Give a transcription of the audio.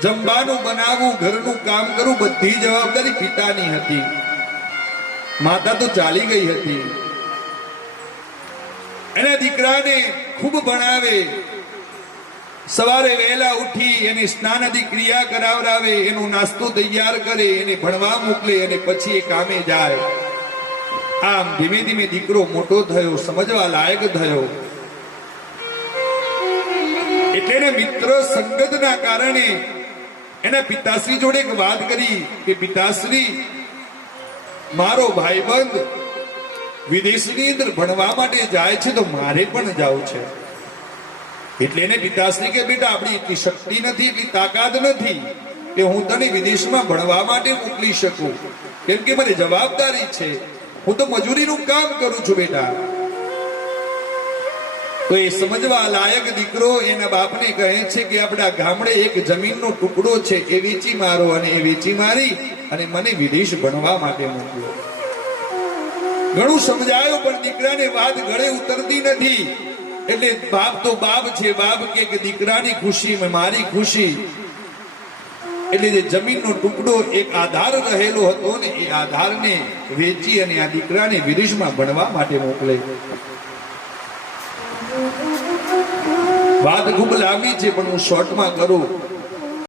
જમવાનું બનાવવું ઘરનું કામ કરવું બધી જવાબદારી પિતાની હતી. માતા તો ચાલી ગઈ હતી. એના દીકરાને ખૂબ ભણાવે. સવારે વહેલા ઉઠી એને સ્નાન ક્રિયા કરાવડાવે, એનો નાસ્તો તૈયાર કરે, એને ભણવા મોકલે અને પછી એ કામે જાય. આમ ધીમે ધીમે દીકરો મોટો થયો, સમજવા લાયક થયો. એટલે મિત્ર સંગતના કારણે એના પિતાશ્રી જોડે એક વાત કરી કે, પિતાશ્રી, મારો ભાઈબંધ વિદેશની અંદર ભણવા માટે જાય છે તો મારે પણ જવું છે. એટલે એને પિતાશ્રી કે, બેટા, આપણી એટલી શક્તિ નથી, એટલી તાકાત નથી કે હું તને વિદેશમાં ભણવા માટે મોકલી શકું. કેમ કે મારી જવાબદારી છે. હું તો મજૂરીનું કામ કરું છું, બેટા. તો એ સમજવા લાયક દીકરો એના બાપને કહે છે કે આપણા ગામડે એક જમીનનો ટુકડો છે એ વેચી મારો અને એ વેચી મારી અને મને વિદેશ ભણવા માટે મોકલો. ઘણું સમજાયો, પણ દીકરાને વાત ગળે ઉતરતી નથી. એટલે બાપ તો બાપ છે, બાપ કે કે દીકરાની ખુશી મારી ખુશી. એટલે જે જમીનનો ટુકડો એક આધાર રહેલો હતો ને, એ આધારને વેચી અને આ દીકરાને વિદેશમાં ભણવા માટે મોકલે. વાત ખૂબ લાંબી છે પણ હું શોર્ટમાં કરું.